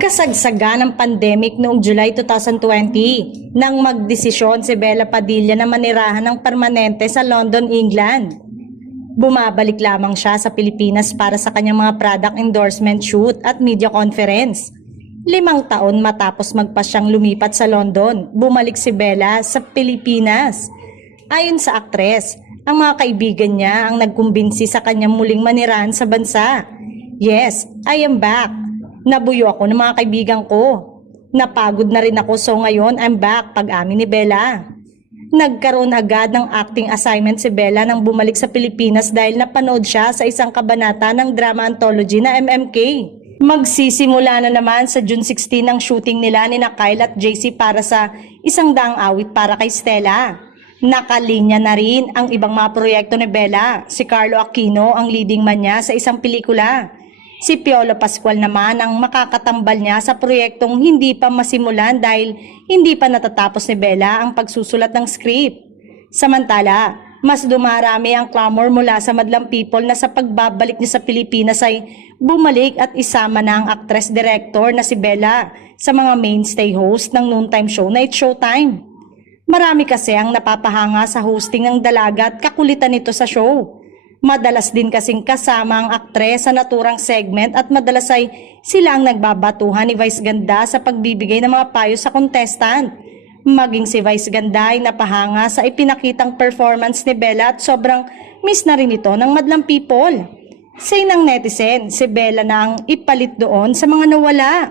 Kasagsagan ng pandemic noong July 2020 nang magdesisyon si Bella Padilla na manirahan ng permanente sa London, England. Bumabalik lamang siya sa Pilipinas para sa kanyang mga product endorsement shoot at media conference. 5 taon matapos magpasyang lumipat sa London, bumalik si Bella sa Pilipinas. Ayon sa aktres, ang mga kaibigan niya ang nagkumbinsi sa kanyang muling manirahan sa bansa. Yes, I am back. Nabuyo ako ng mga kaibigan ko. Napagod na rin ako, so ngayon I'm back, pag-amin ni Bella. Nagkaroon agad ng acting assignment si Bella nang bumalik sa Pilipinas dahil napanood siya sa isang kabanata ng drama anthology na MMK. Magsisimula na naman sa June 16 ang shooting nila ni Kyle at JC para sa Isang Daang Awit para kay Stella. Nakalinya na rin ang ibang mga proyekto ni Bella. Si Carlo Aquino ang leading man niya sa isang pelikula. Si Piolo Pascual naman ang makakatambal niya sa proyektong hindi pa masimulan dahil hindi pa natatapos ni Bella ang pagsusulat ng script. Samantala, mas dumarami ang clamor mula sa madlang people na sa pagbabalik niya sa Pilipinas ay bumalik at isama na ang actress-director na si Bella sa mga mainstay host ng noontime show na It's Showtime. Marami kasi ang napapahanga sa hosting ng dalaga at kakulitan nito sa show. Madalas din kasing kasama ang aktres sa naturang segment at madalas ay sila ang nagbabatuhan ni Vice Ganda sa pagbibigay ng mga payo sa contestant. Maging si Vice Ganda ay napahanga sa ipinakitang performance ni Bella at sobrang miss na rin ito ng madlang people. Say ng netizen, si Bella na ang ipalit doon sa mga nawala.